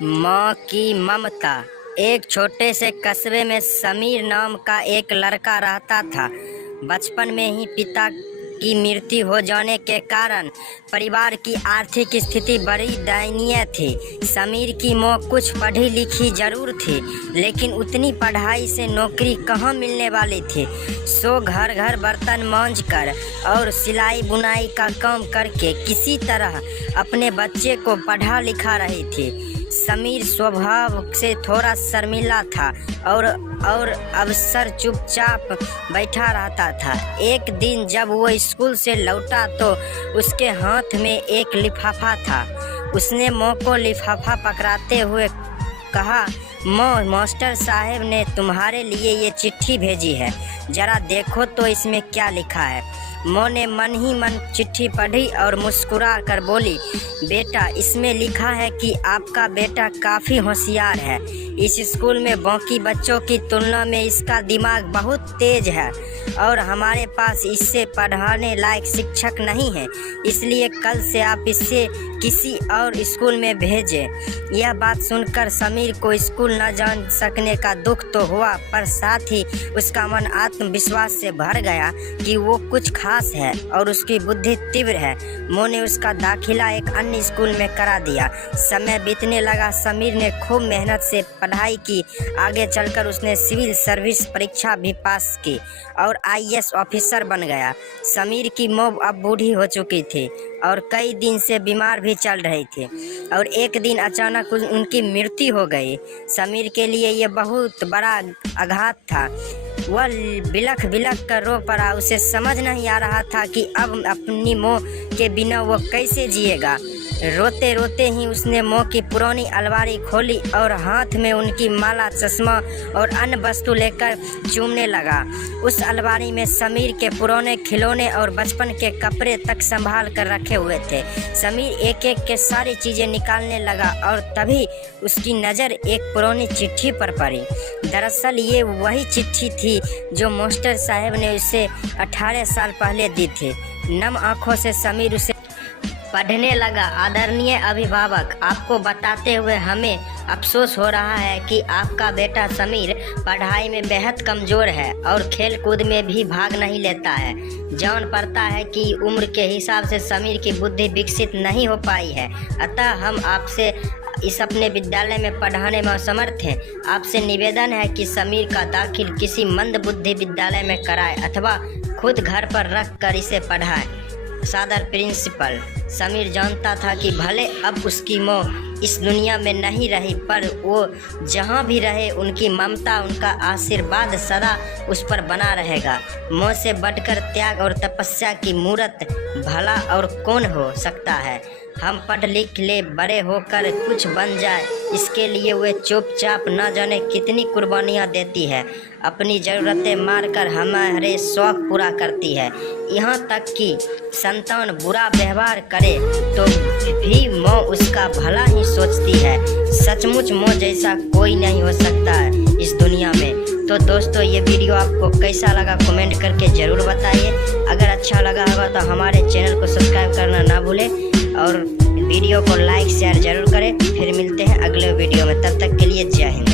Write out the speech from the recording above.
माँ की ममता। एक छोटे से कस्बे में समीर नाम का एक लड़का रहता था। बचपन में ही पिता की मृत्यु हो जाने के कारण परिवार की आर्थिक स्थिति बड़ी दयनीय थी। समीर की माँ कुछ पढ़ी लिखी जरूर थी, लेकिन उतनी पढ़ाई से नौकरी कहाँ मिलने वाली थी। सो घर घर बर्तन मांज कर और सिलाई बुनाई का काम करके किसी तरह अपने बच्चे को पढ़ा लिखा रही थी। समीर स्वभाव से थोड़ा शर्मीला था और अक्सर चुपचाप बैठा रहता था। एक दिन जब वो स्कूल से लौटा तो उसके हाथ में एक लिफाफा था। उसने माँ को लिफाफा पकड़ाते हुए कहा, माँ, मास्टर साहब ने तुम्हारे लिए ये चिट्ठी भेजी है, जरा देखो तो इसमें क्या लिखा है। माँ ने मन ही मन चिट्ठी पढ़ी और मुस्कुरा कर बोली, बेटा, इसमें लिखा है कि आपका बेटा काफ़ी होशियार है। इस स्कूल में बाकी बच्चों की तुलना में इसका दिमाग बहुत तेज है और हमारे पास इससे पढ़ाने लायक शिक्षक नहीं है, इसलिए कल से आप इससे किसी और स्कूल में भेजें। यह बात सुनकर समीर को स्कूल न जा सकने का दुख तो हुआ, पर साथ ही उसका मन आत्मविश्वास से भर गया कि वो कुछ खास है और उसकी बुद्धि तीव्र है। माँ ने उसका दाखिला एक अन्य स्कूल में करा दिया। समय बीतने लगा। समीर ने खूब मेहनत से पढ़ाई की। आगे चलकर उसने सिविल सर्विस परीक्षा भी पास की और आईएएस ऑफिसर बन गया। समीर की माँ अब बूढ़ी हो चुकी थी और कई दिन से बीमार भी चल रही थी और एक दिन अचानक उनकी मृत्यु हो गई। समीर के लिए यह बहुत बड़ा आघात था। वह बिलख बिलख कर रो पड़ा। उसे समझ नहीं आ रहा था कि अब अपनी माँ के बिना वो कैसे जिएगा। रोते रोते ही उसने माँ की पुरानी अलमारी खोली और हाथ में उनकी माला, चश्मा और अन्य वस्तु लेकर चूमने लगा। उस अलमारी में समीर के पुराने खिलौने और बचपन के कपड़े तक संभाल कर रखे हुए थे। समीर एक एक के सारी चीज़ें निकालने लगा और तभी उसकी नज़र एक पुरानी चिट्ठी पर पड़ी। दरअसल ये वही चिट्ठी थी जो मास्टर साहब ने उसे 18 साल पहले दी थी। नम आँखों से समीर उसे पढ़ने लगा। आदरणीय अभिभावक, आपको बताते हुए हमें अफसोस हो रहा है कि आपका बेटा समीर पढ़ाई में बेहद कमज़ोर है और खेल कूद में भी भाग नहीं लेता है। जान पड़ता है कि उम्र के हिसाब से समीर की बुद्धि विकसित नहीं हो पाई है, अतः हम आपसे इस अपने विद्यालय में पढ़ाने में असमर्थ हैं। आपसे निवेदन है कि समीर का दाखिल किसी मंद बुद्धि विद्यालय में कराएं अथवा खुद घर पर रख कर इसे पढ़ाएं। सादर प्रिंसिपल। समीर जानता था कि भले अब उसकी माँ इस दुनिया में नहीं रही, पर वो जहाँ भी रहे उनकी ममता, उनका आशीर्वाद सदा उस पर बना रहेगा। माँ से बढ़कर त्याग और तपस्या की मूर्त भला और कौन हो सकता है। हम पढ़ लिख ले, बड़े होकर कुछ बन जाए, इसके लिए वे चुपचाप न जाने कितनी कुर्बानियाँ देती है। अपनी ज़रूरतें मारकर हमारे शौक़ पूरा करती है। यहाँ तक कि संतान बुरा व्यवहार करे तो भी माँ उसका भला ही सोचती है। सचमुच माँ जैसा कोई नहीं हो सकता है इस दुनिया में। तो दोस्तों, ये वीडियो आपको कैसा लगा कमेंट करके ज़रूर बताइए। अगर अच्छा लगा होगा तो हमारे चैनल को सब्सक्राइब करना ना भूलें और वीडियो को लाइक शेयर ज़रूर करें। फिर मिलते हैं अगले वीडियो में, तब तक के लिए जय हिंद।